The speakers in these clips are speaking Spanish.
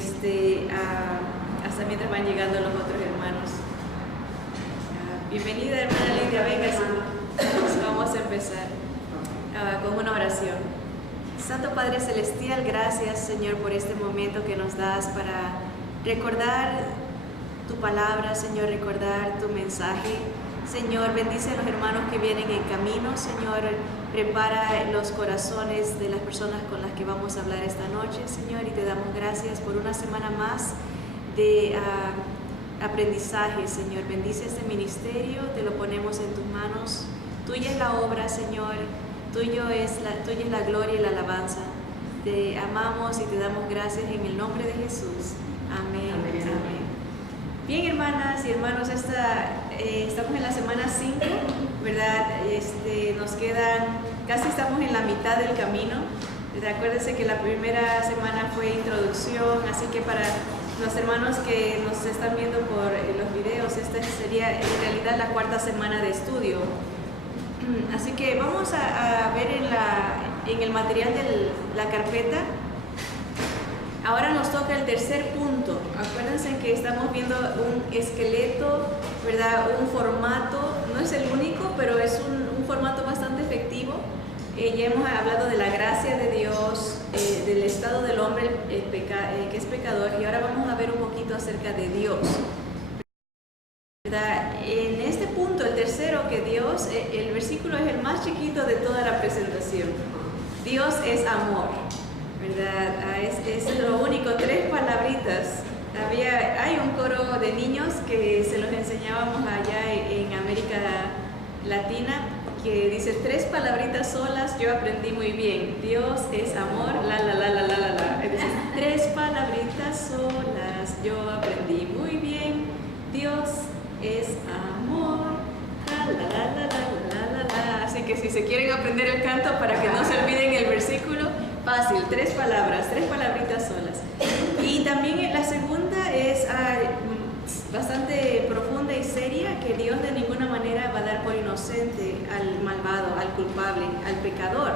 hasta mientras van llegando los otros hermanos. Bienvenida, hermana Lidia, venga, vamos a empezar con una oración. Santo Padre Celestial, gracias, Señor, por este momento que nos das para recordar tu palabra, Señor, recordar tu mensaje. Señor, bendice a los hermanos que vienen en camino. Señor, prepara los corazones de las personas con las que vamos a hablar esta noche, Señor, y te damos gracias por una semana más de aprendizaje, Señor. Bendice este ministerio, te lo ponemos en tus manos. Tuya es la obra, Señor, tuya es la gloria y la alabanza. Te amamos y te damos gracias en el nombre de Jesús. Amén. Amén. Amén. Bien, hermanas y hermanos, estamos en la semana 5, ¿verdad? Nos quedan, casi estamos en la mitad del camino. Acuérdense que la primera semana fue introducción, así que para los hermanos que nos están viendo por los videos, esta sería en realidad la cuarta semana de estudio. Así que vamos a ver en el material de la carpeta. Ahora nos toca el tercer punto. Acuérdense que estamos viendo un esqueleto, ¿verdad? Un formato, no es el único, pero es un formato bastante efectivo. Ya hemos hablado de la gracia de Dios, del estado del hombre que es pecador, y ahora vamos a ver un poquito acerca de Dios, ¿verdad? En este punto, el tercero, que Dios, el versículo es el más chiquito de toda la presentación. Dios es amor, ¿verdad? Es lo único, 3 palabritas. Hay un coro de niños que se los enseñábamos allá en América Latina, que dice 3 palabritas solas, yo aprendí muy bien. Dios es amor, Entonces, 3 palabritas solas, yo aprendí muy bien. Dios es amor, Así que si se quieren aprender el canto para que no se olviden el versículo, fácil, 3 palabras, 3 palabritas solas. Y también la segunda es bastante profunda y seria, que Dios de ninguna manera va a dar por inocente al malvado, al culpable, al pecador.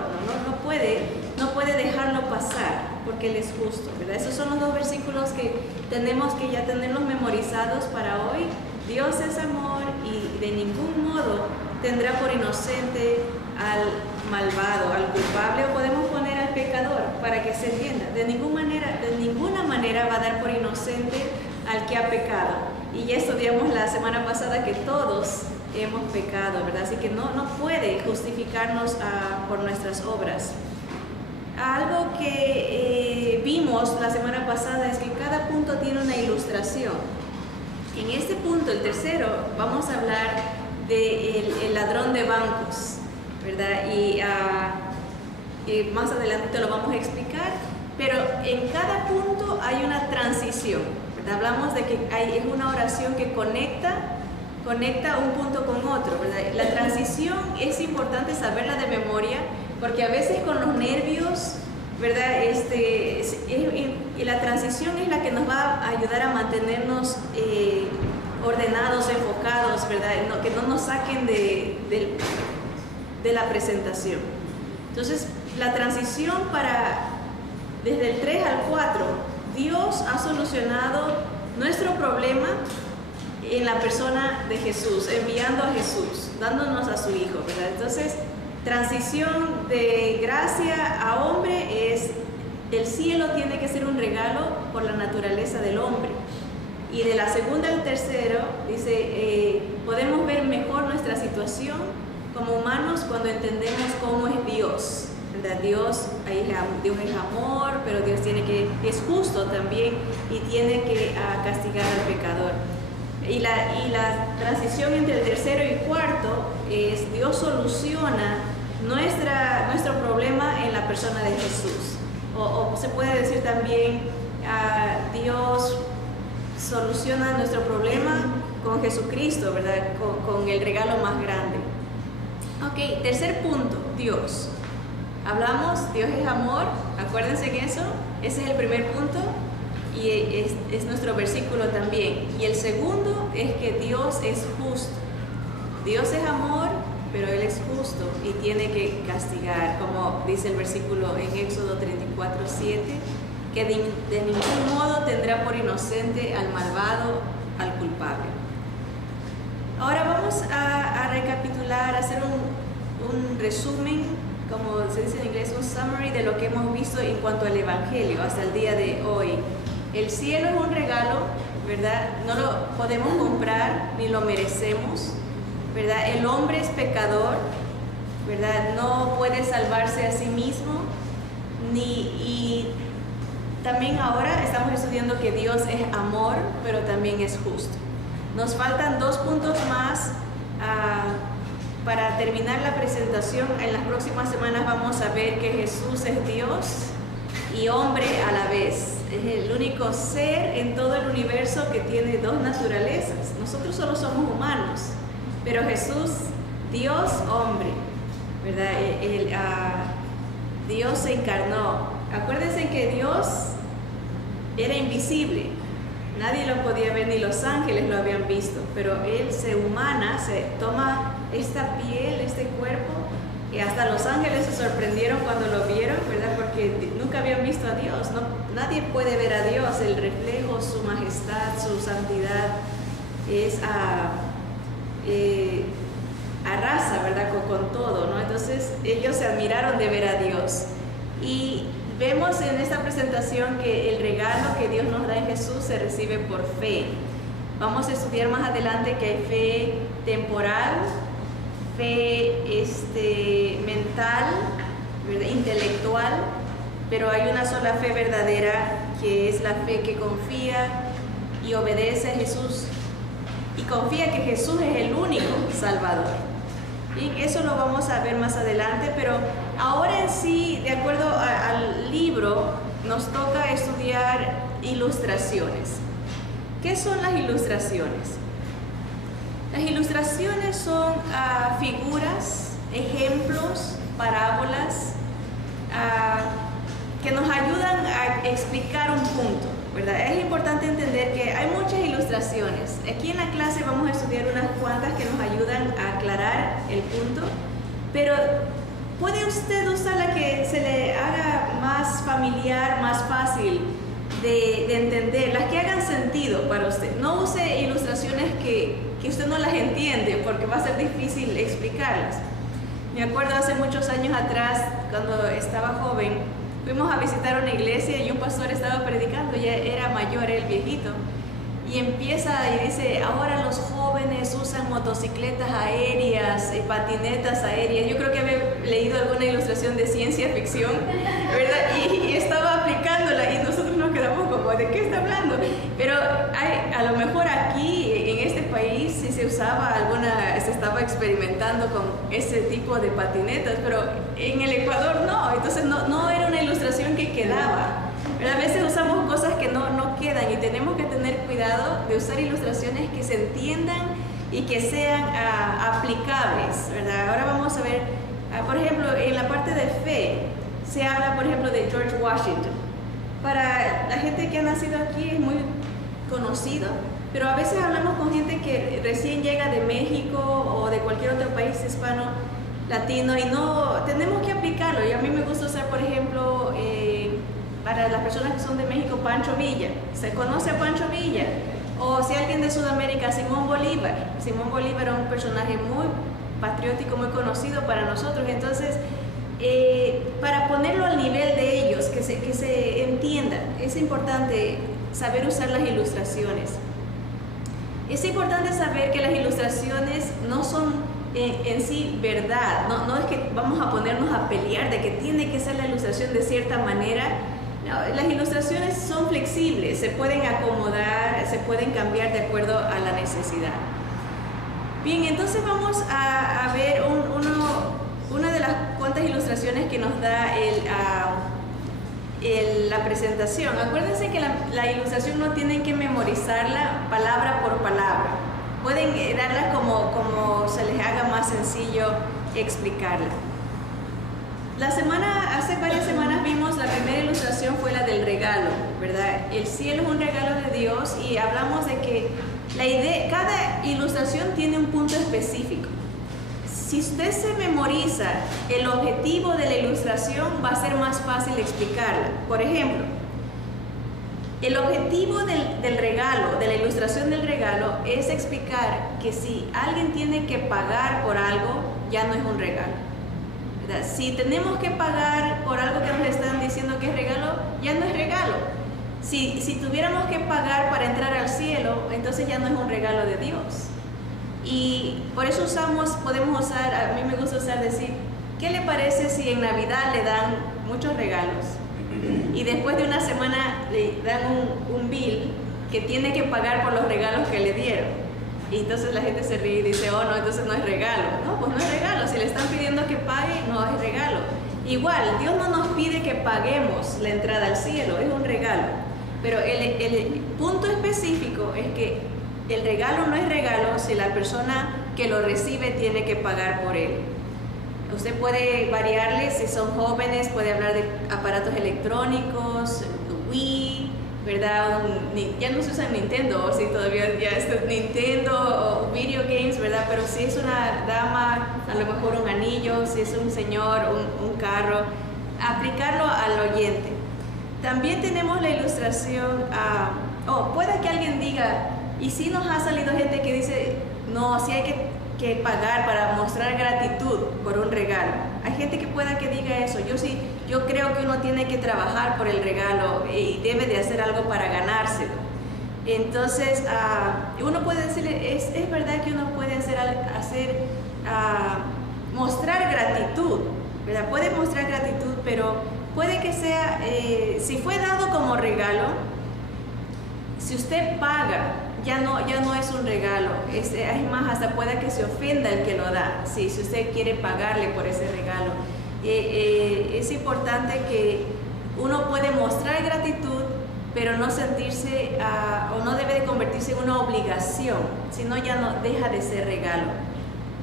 No puede dejarlo pasar, porque Él es justo, ¿verdad? Esos son los 2 versículos que tenemos que ya tenerlos memorizados para hoy. Dios es amor y de ningún modo tendrá por inocente al malvado, al culpable, o podemos poner al pecador para que se entienda. De ninguna manera va a dar por inocente al que ha pecado. Y ya estudiamos la semana pasada que todos hemos pecado, ¿verdad? Así que no puede justificarnos por nuestras obras. Algo que vimos la semana pasada es que cada punto tiene una ilustración. En este punto, el tercero, vamos a hablar del ladrón de bancos, ¿verdad? Y más adelante te lo vamos a explicar, pero en cada punto hay una transición, ¿verdad? Hablamos de que es una oración que conecta un punto con otro, ¿verdad? La transición es importante saberla de memoria, porque a veces con los nervios, ¿verdad? Y la transición es la que nos va a ayudar a mantenernos ordenados, enfocados, ¿verdad? Que no nos saquen de la presentación. Entonces, la transición desde el 3 al 4, Dios ha solucionado nuestro problema en la persona de Jesús, enviando a Jesús, dándonos a su Hijo, ¿verdad? Entonces, transición de gracia a hombre es, el cielo tiene que ser un regalo por la naturaleza del hombre. Y de la segunda al tercero, dice, podemos ver mejor nuestra situación como humanos cuando entendemos cómo es Dios, ¿verdad? Dios es amor, pero Dios es justo también y tiene que castigar al pecador. Y la transición entre el tercero y cuarto es Dios soluciona nuestro problema en la persona de Jesús. O se puede decir también, Dios soluciona nuestro problema con Jesucristo, ¿verdad? Con el regalo más grande. Ok, tercer punto, Dios. Hablamos, Dios es amor, acuérdense en eso, ese es el primer punto y es nuestro versículo también. Y el segundo es que Dios es justo. Dios es amor, pero Él es justo y tiene que castigar, como dice el versículo en Éxodo 34:7, que de ningún modo tendrá por inocente al malvado, al culpable. Ahora vamos a recapitular, a hacer un resumen, como se dice en inglés, un summary de lo que hemos visto en cuanto al Evangelio hasta el día de hoy. El cielo es un regalo, ¿verdad? No lo podemos comprar ni lo merecemos, ¿verdad? El hombre es pecador, ¿verdad? No puede salvarse a sí mismo, y también ahora estamos estudiando que Dios es amor, pero también es justo. Nos faltan 2 puntos más para terminar la presentación. En las próximas semanas vamos a ver que Jesús es Dios y hombre a la vez. Es el único ser en todo el universo que tiene 2 naturalezas. Nosotros solo somos humanos, pero Jesús, Dios, hombre, ¿verdad? Dios se encarnó. Acuérdense que Dios era invisible, nadie lo podía ver, ni los ángeles lo habían visto, pero Él se humana, se toma esta piel, este cuerpo, y hasta los ángeles se sorprendieron cuando lo vieron, ¿verdad? Porque nunca habían visto a Dios. Nadie puede ver a Dios, el reflejo, su majestad, su santidad, arrasa, ¿verdad? Con todo, ¿no? Entonces ellos se admiraron de ver a Dios. Y vemos en esta presentación que el regalo que Dios nos da en Jesús se recibe por fe. Vamos a estudiar más adelante que hay fe temporal, fe mental, ¿verdad? Intelectual, pero hay una sola fe verdadera, que es la fe que confía y obedece a Jesús y confía que Jesús es el único Salvador. Y eso lo vamos a ver más adelante, pero ahora en sí, de acuerdo al libro, nos toca estudiar ilustraciones. ¿Qué son las ilustraciones? Las ilustraciones son figuras, ejemplos, parábolas, que nos ayudan a explicar un punto, ¿verdad? Es importante entender que hay muchas ilustraciones. Aquí en la clase vamos a estudiar unas cuantas que nos ayudan a aclarar el punto, pero puede usted usar la que se le haga más familiar, más fácil de entender, las que hagan sentido para usted. No use ilustraciones que usted no las entiende, porque va a ser difícil explicarlas. Me acuerdo hace muchos años atrás, cuando estaba joven, fuimos a visitar una iglesia y un pastor estaba predicando, ya era mayor, el viejito, y empieza y dice: ahora los jóvenes usan motocicletas aéreas, patinetas aéreas. Yo creo que había leído alguna ilustración de ciencia ficción, ¿verdad? Y estaba aplicándola y nosotros nos quedamos como: ¿de qué está hablando? Pero a lo mejor aquí, en este país, sí se usaba se estaba experimentando con ese tipo de patinetas, pero en el Ecuador no, entonces no era una ilustración que quedaba. Pero a veces usamos cosas que no quedan y tenemos que tener cuidado de usar ilustraciones que se entiendan y que sean aplicables, ¿verdad? Ahora vamos a ver, por ejemplo, en la parte de fe, se habla, por ejemplo, de George Washington. Para la gente que ha nacido aquí es muy conocido, pero a veces hablamos con gente que recién llega de México o de cualquier otro país hispano, latino, y no tenemos que aplicarlo. Y a mí me gusta usar, por ejemplo, para las personas que son de México, Pancho Villa. ¿Se conoce a Pancho Villa? O si alguien de Sudamérica, Simón Bolívar. Simón Bolívar es un personaje muy patriótico, muy conocido para nosotros. Entonces, para ponerlo al nivel de ellos, que se entienda, es importante saber usar las ilustraciones. Es importante saber que las ilustraciones no son en sí verdad. No es que vamos a ponernos a pelear de que tiene que ser la ilustración de cierta manera. No, las ilustraciones son flexibles, se pueden acomodar, se pueden cambiar de acuerdo a la necesidad. Bien, entonces vamos a ver una de las cuantas ilustraciones que nos da la presentación. Acuérdense que la ilustración no tienen que memorizarla palabra por palabra. Pueden darla como se les haga más sencillo explicarla. Hace varias semanas vimos la primera ilustración, fue la del regalo, ¿verdad? El cielo es un regalo de Dios, y hablamos de que cada ilustración tiene un punto específico. Si usted se memoriza el objetivo de la ilustración, va a ser más fácil explicarla. Por ejemplo, El objetivo del regalo, de la ilustración del regalo, es explicar que si alguien tiene que pagar por algo, ya no es un regalo, ¿verdad? Si tenemos que pagar por algo que nos están diciendo que es regalo, ya no es regalo. Si tuviéramos que pagar para entrar al cielo, entonces ya no es un regalo de Dios. Y por eso podemos usar, a mí me gusta decir, ¿qué le parece si en Navidad le dan muchos regalos y después de una semana le dan un bill que tiene que pagar por los regalos que le dieron? Y entonces la gente se ríe y dice, oh no, entonces no es regalo. No, pues no es regalo. Si le están pidiendo que pague, no es regalo. Igual, Dios no nos pide que paguemos la entrada al cielo, es un regalo. Pero el punto específico es que el regalo no es regalo si la persona que lo recibe tiene que pagar por él. Usted puede variarle, si son jóvenes, puede hablar de aparatos electrónicos, Wii, ¿verdad? Ya no se usa Nintendo, si todavía ya es Nintendo o video games, ¿verdad? Pero si es una dama, a lo mejor un anillo, si es un señor, un carro, aplicarlo al oyente. También tenemos la ilustración, puede que alguien diga, y si nos ha salido gente que dice, no, si hay que pagar para mostrar gratitud por un regalo. Hay gente que pueda que diga eso. Yo creo que uno tiene que trabajar por el regalo y debe de hacer algo para ganárselo. Entonces, uno puede decirle, es verdad que uno puede mostrar gratitud, ¿verdad? Puede mostrar gratitud, pero puede que sea, si fue dado como regalo, si usted paga, ya no es un regalo, es más, hasta puede que se ofenda el que lo da, si usted quiere pagarle por ese regalo. Es importante que uno puede mostrar gratitud, pero no sentirse, o no debe de convertirse en una obligación, sino ya no deja de ser regalo.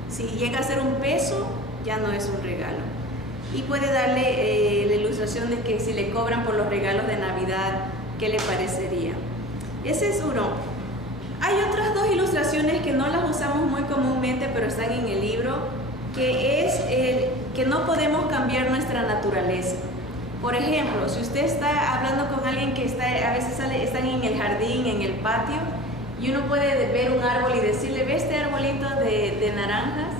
Si llega a ser un peso, ya no es un regalo. Y puede darle la ilustración de que si le cobran por los regalos de Navidad, ¿qué le parecería? Ese es uno. Hay otras dos ilustraciones que no las usamos muy comúnmente, pero están en el libro, que es que no podemos cambiar nuestra naturaleza. Por ejemplo, si usted está hablando con alguien que a veces están en el jardín, en el patio, y uno puede ver un árbol y decirle, ¿ve este arbolito de naranjas?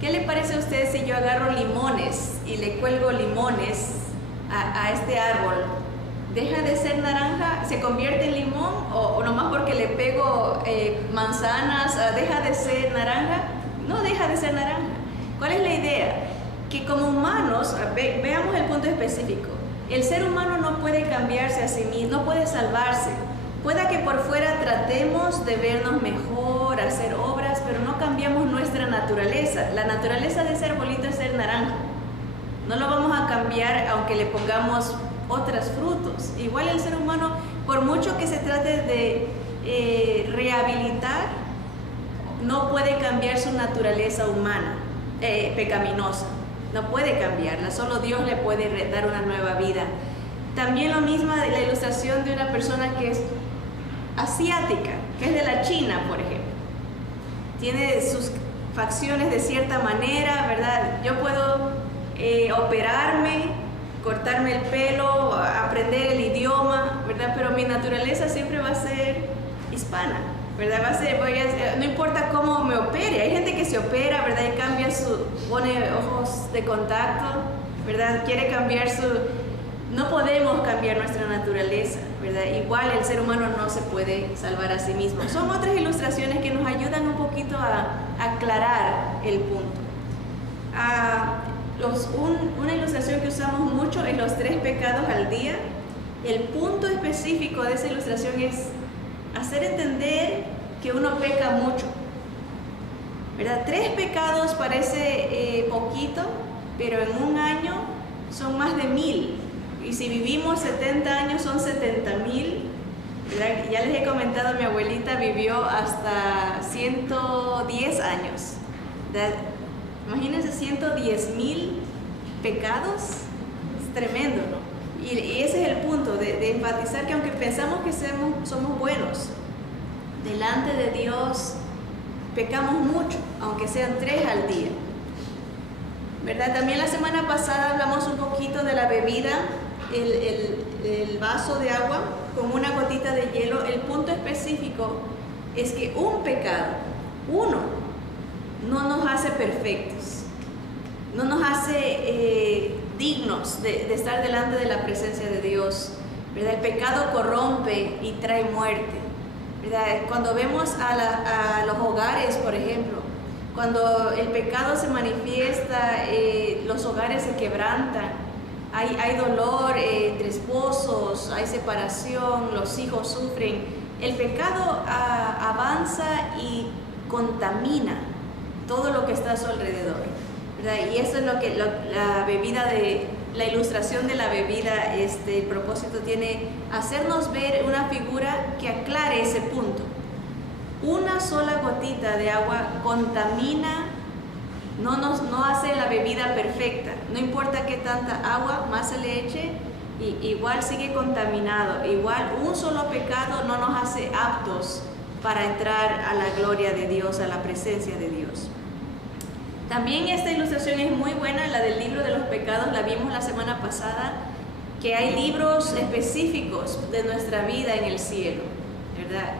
¿Qué le parece a usted si yo agarro limones y le cuelgo limones a este árbol? ¿Deja de ser naranja? ¿Se convierte en limón? ¿O nomás porque le pego manzanas, deja de ser naranja? No deja de ser naranja. ¿Cuál es la idea? Que como humanos, veamos el punto específico, el ser humano no puede cambiarse a sí mismo, no puede salvarse. Pueda que por fuera tratemos de vernos mejor, hacer obras, pero no cambiamos nuestra naturaleza. La naturaleza de ese arbolito es ser naranja. No lo vamos a cambiar aunque le pongamos otros frutos. Igual el ser humano, por mucho que se trate de rehabilitar, no puede cambiar su naturaleza humana, pecaminosa. No puede cambiarla, solo Dios le puede dar una nueva vida. También lo mismo de la ilustración de una persona que es asiática, que es de la China, por ejemplo. Tiene sus facciones de cierta manera, ¿verdad? Yo puedo operarme, cortarme el pelo, aprender el idioma, ¿verdad? Pero mi naturaleza siempre va a ser hispana, ¿verdad? No importa cómo me opere. Hay gente que se opera, ¿verdad? Y cambia pone ojos de contacto, ¿verdad? Quiere cambiar no podemos cambiar nuestra naturaleza, ¿verdad? Igual el ser humano no se puede salvar a sí mismo. Son otras ilustraciones que nos ayudan un poquito a aclarar el punto. Una ilustración que usamos mucho es los 3 pecados al día. El punto específico de esa ilustración es hacer entender que uno peca mucho, ¿verdad? 3 pecados parece poquito, pero en un año son más de 1000. Y si vivimos 70 años son 70,000. Ya les he comentado, mi abuelita vivió hasta 110 años. Imagínense 110,000 pecados, es tremendo, ¿no? Y ese es el punto, de enfatizar que aunque pensamos que somos buenos, delante de Dios pecamos mucho, aunque sean 3 al día, ¿verdad? También la semana pasada hablamos un poquito de la bebida, el vaso de agua con una gotita de hielo, el punto específico es que un pecado, uno, no nos hace perfectos, no nos hace dignos de estar delante de la presencia de Dios, ¿verdad? El pecado corrompe y trae muerte, ¿verdad? Cuando vemos a los hogares, por ejemplo, cuando el pecado se manifiesta, los hogares se quebrantan, hay dolor entre esposos, hay separación, los hijos sufren. El pecado avanza y contamina todo lo que está a su alrededor, ¿verdad? Y eso es lo que la ilustración de la bebida, el propósito tiene, hacernos ver una figura que aclare ese punto. Una sola gotita de agua contamina, no hace la bebida perfecta. No importa qué tanta agua más se le eche, igual sigue contaminado. Igual un solo pecado no nos hace aptos para entrar a la gloria de Dios, a la presencia de Dios. También esta ilustración es muy buena, la del libro de los pecados, la vimos la semana pasada, que hay libros específicos de nuestra vida en el cielo, ¿verdad?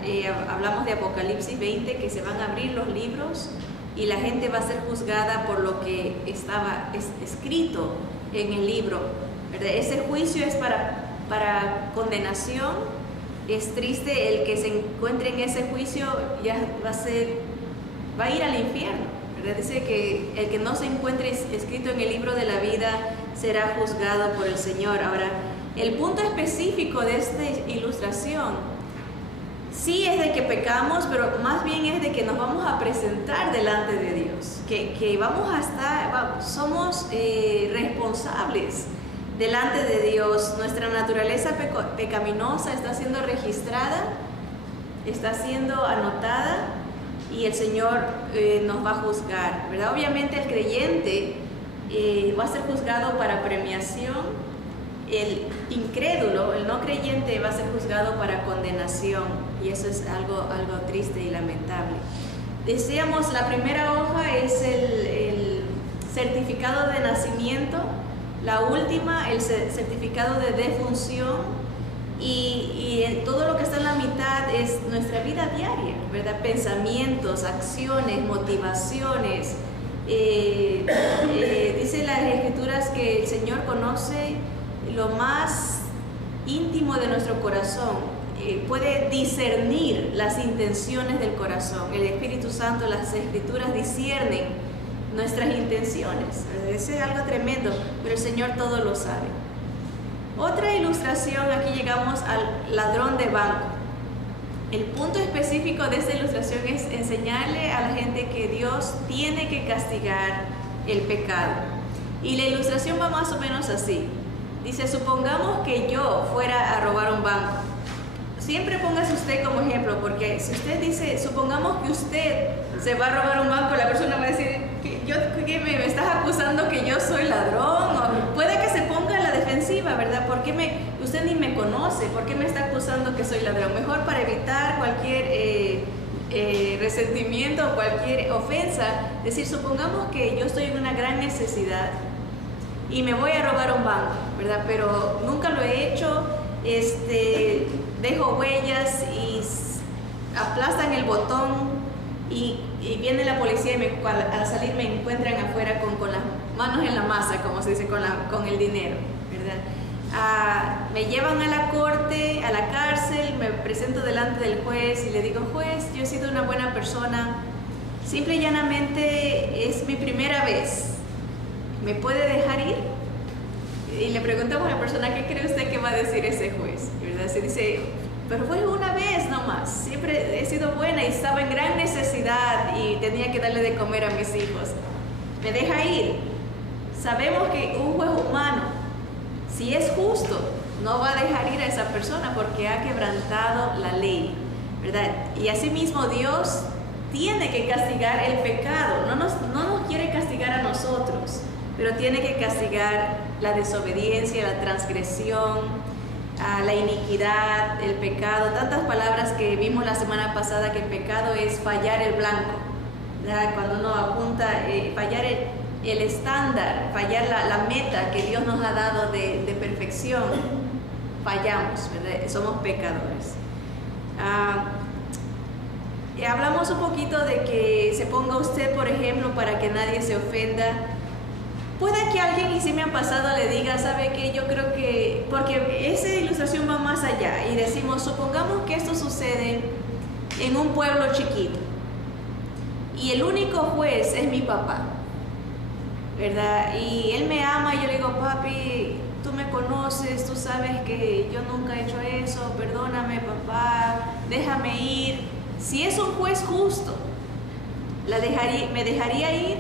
Hablamos de Apocalipsis 20, que se van a abrir los libros y la gente va a ser juzgada por lo que estaba escrito en el libro, ¿verdad? Ese juicio es para condenación. Es triste el que se encuentre en ese juicio, ya va a ir al infierno, ¿verdad? Dice que el que no se encuentre escrito en el libro de la vida será juzgado por el Señor. Ahora, el punto específico de esta ilustración sí es de que pecamos, pero más bien es de que nos vamos a presentar delante de Dios, que vamos a estar, somos responsables delante de Dios. Nuestra naturaleza pecaminosa está siendo registrada, está siendo anotada y el Señor nos va a juzgar, ¿verdad? Obviamente el creyente va a ser juzgado para premiación, el incrédulo, el no creyente va a ser juzgado para condenación, y eso es algo triste y lamentable. Decíamos, la primera hoja es el certificado de nacimiento, la última, el certificado de defunción, y todo lo que está en la mitad es nuestra vida diaria, ¿verdad? Pensamientos, acciones, motivaciones. Dice las Escrituras que el Señor conoce lo más íntimo de nuestro corazón, puede discernir las intenciones del corazón. El Espíritu Santo, las Escrituras disciernen nuestras intenciones. Eso es algo tremendo, pero el Señor todo lo sabe. Otra ilustración, aquí llegamos al ladrón de banco. El punto específico de esta ilustración es enseñarle a la gente que Dios tiene que castigar el pecado. Y la ilustración va más o menos así. Dice, supongamos que yo fuera a robar un banco. Siempre póngase usted como ejemplo, porque si usted dice, supongamos que usted se va a robar un banco, la persona va a decir, ¿qué me estás acusando que yo soy ladrón? O puede que se ponga a la defensiva, ¿verdad? ¿Por qué usted ni me conoce? ¿Por qué me está acusando que soy ladrón? Mejor, para evitar cualquier resentimiento o cualquier ofensa, decir, supongamos que yo estoy en una gran necesidad y me voy a robar un banco, ¿verdad? Pero nunca lo he hecho, dejo huellas y aplastan el botón y viene la policía y al salir me encuentran afuera con las manos en la masa, como se dice, con el dinero, ¿verdad? Me llevan a la corte, a la cárcel, me presento delante del juez y le digo, juez, yo he sido una buena persona, simple y llanamente es mi primera vez, ¿me puede dejar ir? Y le preguntamos a la persona, ¿qué cree usted que va a decir ese juez? ¿Verdad? Se dice, pero fue una vez nomás, siempre he sido buena y estaba en gran necesidad y tenía que darle de comer a mis hijos. ¿Me deja ir? Sabemos que un juez humano, si es justo, no va a dejar ir a esa persona porque ha quebrantado la ley, ¿verdad? Y asimismo Dios tiene que castigar el pecado, no nos quiere castigar a nosotros, pero tiene que castigar la desobediencia, la transgresión, la iniquidad, el pecado, tantas palabras que vimos la semana pasada, que el pecado es fallar el blanco, ¿verdad? Cuando uno apunta, fallar el estándar, fallar la meta que Dios nos ha dado de perfección, fallamos, ¿verdad? Somos pecadores. Hablamos un poquito de que se ponga usted, por ejemplo, para que nadie se ofenda. Puede que alguien, y si me ha pasado, le diga, ¿sabe qué? Yo creo que, porque esa ilustración va más allá, y decimos, supongamos que esto sucede en un pueblo chiquito, y el único juez es mi papá, ¿verdad? Y él me ama, y yo le digo, papi, tú me conoces, tú sabes que yo nunca he hecho eso, perdóname, papá, déjame ir. Si es un juez justo, ¿me dejaría ir?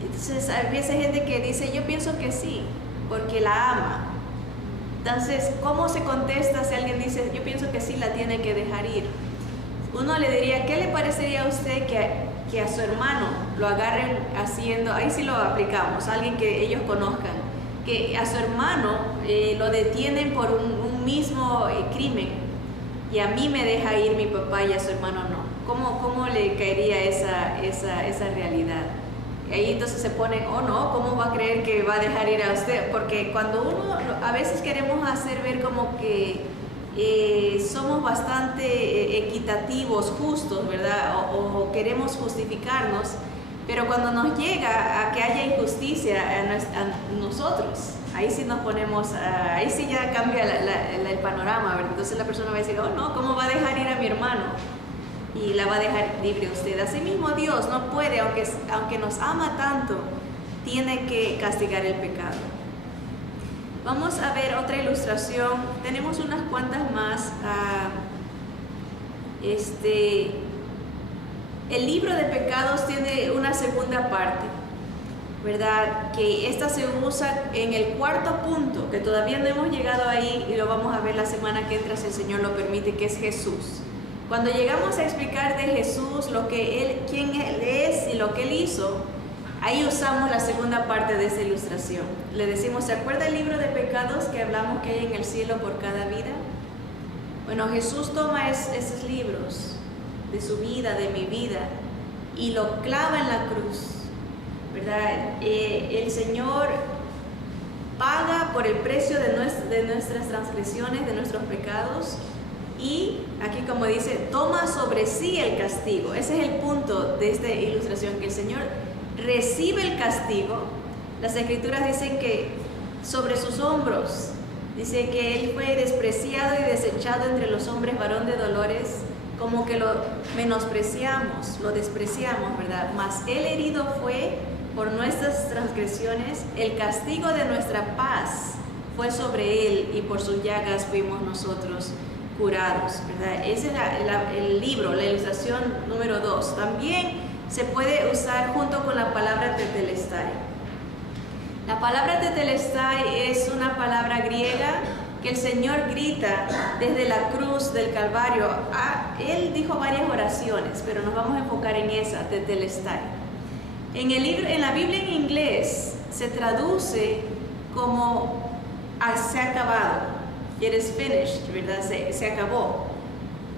Entonces, a veces hay gente que dice, yo pienso que sí, porque la ama. Entonces, ¿cómo se contesta si alguien dice, yo pienso que sí, la tiene que dejar ir? Uno le diría, ¿qué le parecería a usted que a su hermano lo agarren haciendo, ahí sí lo aplicamos, alguien que ellos conozcan, que a su hermano lo detienen por un mismo crimen, y a mí me deja ir mi papá y a su hermano no? ¿Cómo le caería esa realidad? Y ahí entonces se ponen, oh no, ¿cómo va a creer que va a dejar ir a usted? Porque cuando uno, a veces queremos hacer ver como que somos bastante equitativos, justos, ¿verdad? O queremos justificarnos, pero cuando nos llega a que haya injusticia a nosotros, ahí sí nos ponemos, ahí sí ya cambia el panorama, ¿verdad? Entonces la persona va a decir, oh no, ¿cómo va a dejar ir a mi hermano? Y la va a dejar libre usted. Asimismo Dios no puede, aunque nos ama tanto, tiene que castigar el pecado. Vamos a ver otra ilustración, tenemos unas cuantas más. El libro de pecados tiene una segunda parte, ¿verdad? Que esta se usa en el cuarto punto, que todavía no hemos llegado ahí y lo vamos a ver la semana que entra, si el Señor lo permite, que es Jesús. Cuando llegamos a explicar de Jesús, quién Él es y lo que Él hizo, ahí usamos la segunda parte de esa ilustración. Le decimos, ¿se acuerda el libro de pecados que hablamos que hay en el cielo por cada vida? Bueno, Jesús toma esos libros de su vida, de mi vida, y lo clava en la cruz, ¿verdad? El Señor paga por el precio de nuestras transgresiones, de nuestros pecados, y aquí, como dice, toma sobre sí el castigo. Ese es el punto de esta ilustración, que el Señor recibe el castigo. Las Escrituras dicen que sobre sus hombros, dice que Él fue despreciado y desechado entre los hombres, varón de dolores, como que lo menospreciamos, lo despreciamos, ¿verdad? Mas Él herido fue por nuestras transgresiones, el castigo de nuestra paz fue sobre Él, y por sus llagas fuimos nosotros curados, ¿verdad? Ese es el libro, la ilustración número 2. También se puede usar junto con la palabra tetelestai. La palabra tetelestai es una palabra griega que el Señor grita desde la cruz del Calvario. Él dijo varias oraciones, pero nos vamos a enfocar en esa, tetelestai. En la Biblia en inglés se traduce como se ha acabado. It is finished, ¿verdad? Se acabó,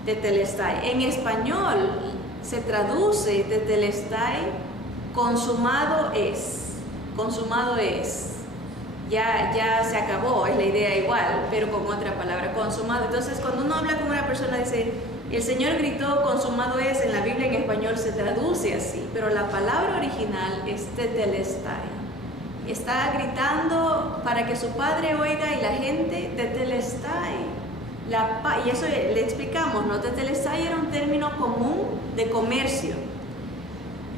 tetelestai. En español se traduce tetelestai, consumado es. Consumado es. Ya se acabó, es la idea igual, pero con otra palabra, consumado. Entonces, cuando uno habla con una persona, dice, el Señor gritó, consumado es. En la Biblia en español se traduce así, pero la palabra original es tetelestai. Está gritando para que su padre oiga, y la gente, tetelestai. Y eso le explicamos, ¿no? Tetelestai era un término común de comercio.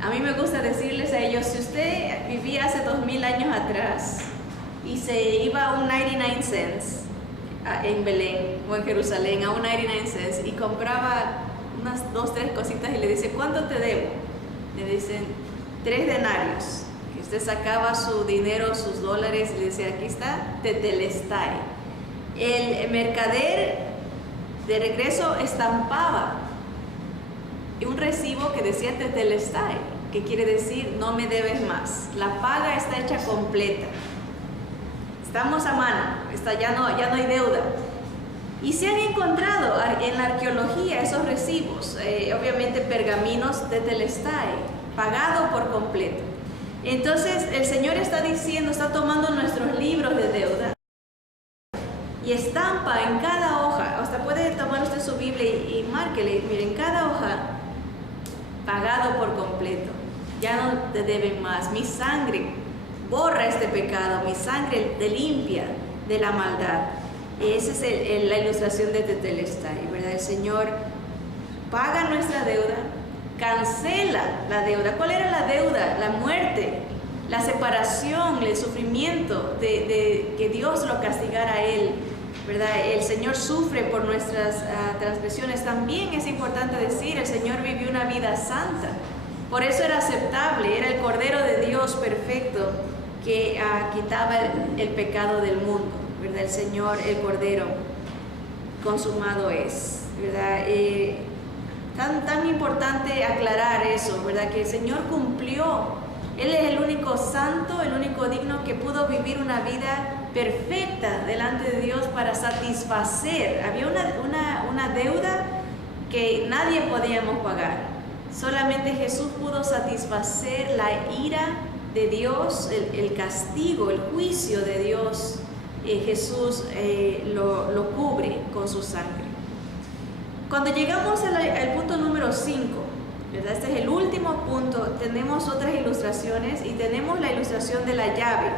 A mí me gusta decirles a ellos, si usted vivía hace 2000 años atrás y se iba a un 99 cents en Belén o en Jerusalén, a un 99 cents, y compraba unas 2-3 cositas y le dice, ¿cuánto te debo? Le dicen 3 denarios. Usted sacaba su dinero, sus dólares, y le decía, aquí está, tetelestai. El mercader de regreso estampaba un recibo que decía tetelestai, que quiere decir, no me debes más. La paga está hecha completa. Estamos a mano, ya no hay deuda. Y se han encontrado en la arqueología esos recibos, obviamente pergaminos tetelestai, pagado por completo. Entonces el Señor está diciendo, está tomando nuestros libros de deuda y está en cada hoja, hasta puede tomar usted su Biblia y márquele, miren, cada hoja, pagado por completo, ya no te deben más, mi sangre borra este pecado, mi sangre te limpia de la maldad. Esa es la ilustración de Tetelestai, ¿verdad? El Señor paga nuestra deuda, cancela la deuda. ¿Cuál era la deuda? La muerte, la separación, el sufrimiento de que Dios lo castigara a él, ¿verdad? El Señor sufre por nuestras transgresiones. También es importante decir, el Señor vivió una vida santa, por eso era aceptable, era el Cordero de Dios perfecto que quitaba el pecado del mundo, ¿verdad? El Señor, el Cordero, consumado es, ¿verdad? Tan importante aclarar eso, ¿verdad? Que el Señor cumplió. Él es el único santo, el único digno que pudo vivir una vida perfecta delante de Dios para satisfacer. Había una deuda que nadie podíamos pagar. Solamente Jesús pudo satisfacer la ira de Dios, el castigo, el juicio de Dios. Jesús lo cubre con su sangre. Cuando llegamos al punto número 5, ¿verdad? Este es el último punto, tenemos otras ilustraciones y tenemos la ilustración de la llave.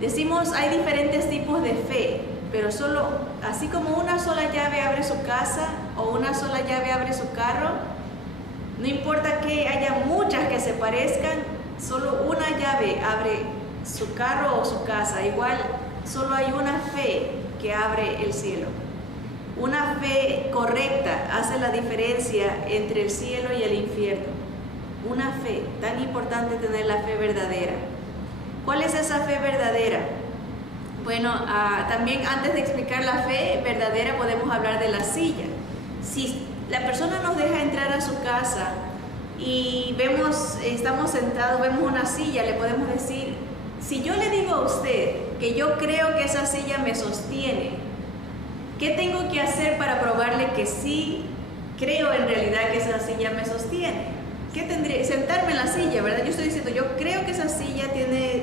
Decimos, hay diferentes tipos de fe, pero solo, así como una sola llave abre su casa o una sola llave abre su carro, no importa que haya muchas que se parezcan, solo una llave abre su carro o su casa. Igual, solo hay una fe que abre el cielo. Una fe correcta hace la diferencia entre el cielo y el infierno. Una fe, tan importante tener la fe verdadera. ¿Cuál es esa fe verdadera? Bueno, también antes de explicar la fe verdadera podemos hablar de la silla. Si la persona nos deja entrar a su casa y estamos sentados, vemos una silla, le podemos decir, si yo le digo a usted que yo creo que esa silla me sostiene, ¿qué tengo que hacer para probarle que sí creo en realidad que esa silla me sostiene? ¿Qué tendría? Sentarme en la silla, ¿verdad? Yo estoy diciendo, yo creo que esa silla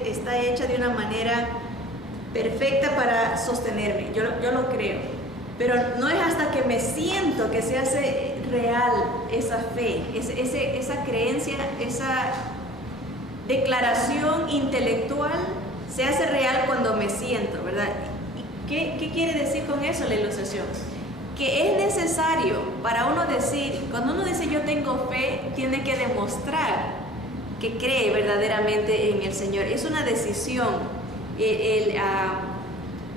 está hecha de una manera perfecta para sostenerme. Yo lo creo. Pero no es hasta que me siento que se hace real esa fe, esa creencia, esa declaración intelectual se hace real cuando me siento, ¿verdad? ¿Qué quiere decir con eso la ilustración? Que es necesario para uno decir, cuando uno dice yo tengo fe, tiene que demostrar que cree verdaderamente en el Señor. Es una decisión,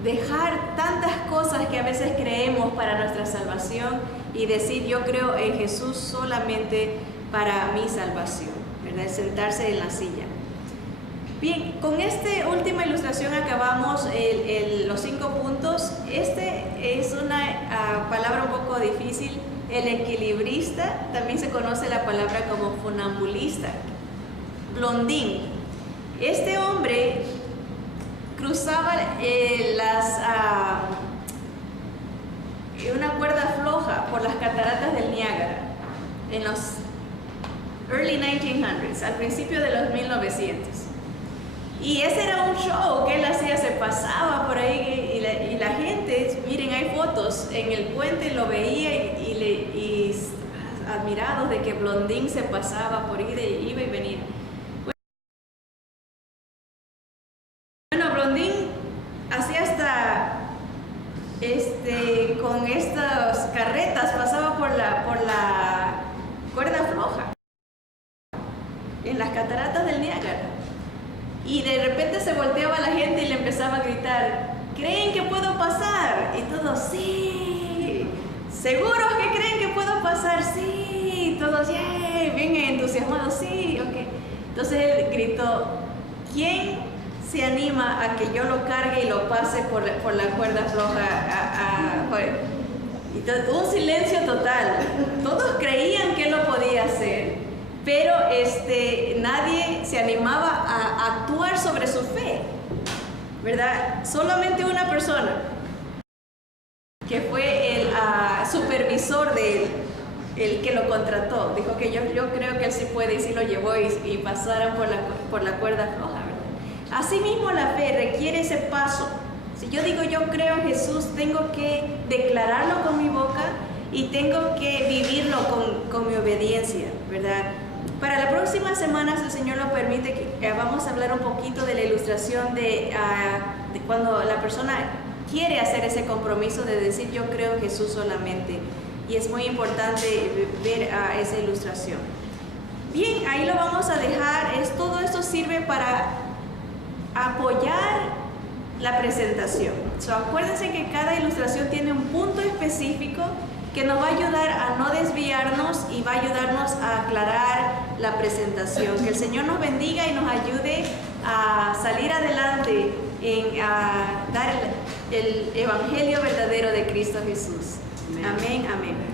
dejar tantas cosas que a veces creemos para nuestra salvación y decir yo creo en Jesús solamente para mi salvación, ¿verdad? Sentarse en la silla. Bien, con esta última ilustración acabamos los 5 puntos. Este es una palabra un poco difícil. El equilibrista, también se conoce la palabra como funambulista. Blondín. Este hombre cruzaba una cuerda floja por las cataratas del Niágara en los early 1900s, al principio de los 1900. Y ese era un show que él hacía, se pasaba por ahí y la gente, miren, hay fotos en el puente, lo veía y admirados de que Blondín se pasaba por ahí, iba y venía. Bueno, Blondín hacía hasta, con estas carretas, pasaba por la cuerda floja en las cataratas del Niágara. Y de repente se volteaba la gente y le empezaba a gritar, ¿creen que puedo pasar? Y todos, sí. ¿Seguros que creen que puedo pasar? Sí. Todos, yeah, bien entusiasmados, sí, ok. Entonces él gritó, ¿quién se anima a que yo lo cargue y lo pase por la cuerda floja? Y un silencio total. Todos creían que él lo podía hacer. Pero nadie se animaba a actuar sobre su fe, ¿verdad? Solamente una persona, que fue el supervisor de él, el que lo contrató, dijo que yo creo que él sí puede, y sí lo llevó y pasaron por la cuerda floja, ¿verdad? Asimismo la fe requiere ese paso Si yo digo yo creo en Jesús, tengo que declararlo con mi boca y tengo que vivirlo con mi obediencia, ¿verdad? Para la próxima semana, si el Señor lo permite, vamos a hablar un poquito de la ilustración de cuando la persona quiere hacer ese compromiso de decir yo creo en Jesús solamente. Y es muy importante ver esa ilustración. Bien, ahí lo vamos a dejar. Todo esto sirve para apoyar la presentación. Acuérdense que cada ilustración tiene un punto específico que nos va a ayudar a no desviarnos y va a ayudarnos a aclarar la presentación. Que el Señor nos bendiga y nos ayude a salir adelante a dar el Evangelio verdadero de Cristo Jesús. Amén, amén.